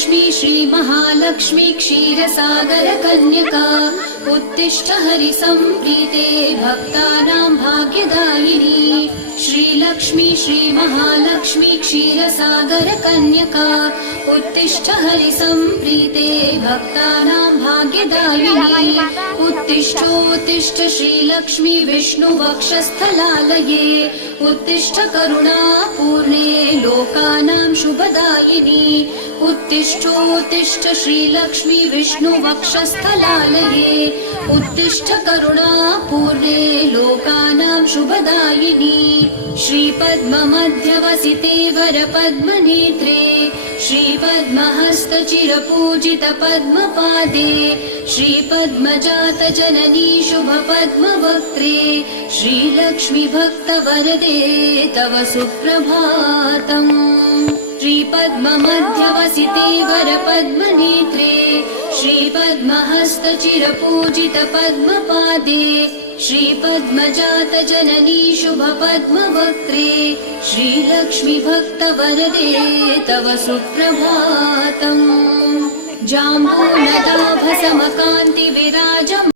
श्रीलक्ष्मी श्रीमहालक्ष्मी क्षीरसागर कन्यका उत्तिष्ठ हरिसम्प्रीते भक्तानां भाग्यदायिनी श्रीलक्ष्मी श्रीमहालक्ष्मी क्षीरसागर कन्यका उत्तिष्ठ हरिसम्प्रीते भक्तानां भाग्यदायिनी उत्तिष्ठोत्तिष्ठ श्रीलक्ष्मी विष्णुवक्षस्थलालये उत्तिष्ठ करुणापूर्णे लोकानां शुभदायिनी उत्तिष्ठोत्तिष्ठ श्रीलक्ष्मी विष्णुवक्षस्थलालये उत्तिष्ठ करुणापूर्णे लोकानां शुभदायिनी श्रीपद्ममध्यवसिते वरपद्मनेत्रे श्रीपद्महस्तचिरपूजित पद्मपादे श्रीपद्मजातजननी शुभपद्मवक्त्रे श्रीलक्ष्मी भक्तवरदे तव सुप्रभातम् श्रीपद्ममध्यवसिते वरपद्मनेत्रे श्रीपद्महस्तचिरपूजित पद्मपादे श्रीपद्मजातजननी शुभपद्मवक्त्रे श्रीलक्ष्मी भक्तवरदे तव सुप्रभातम् जाम्बूनदाभसमकान्तिविराजम्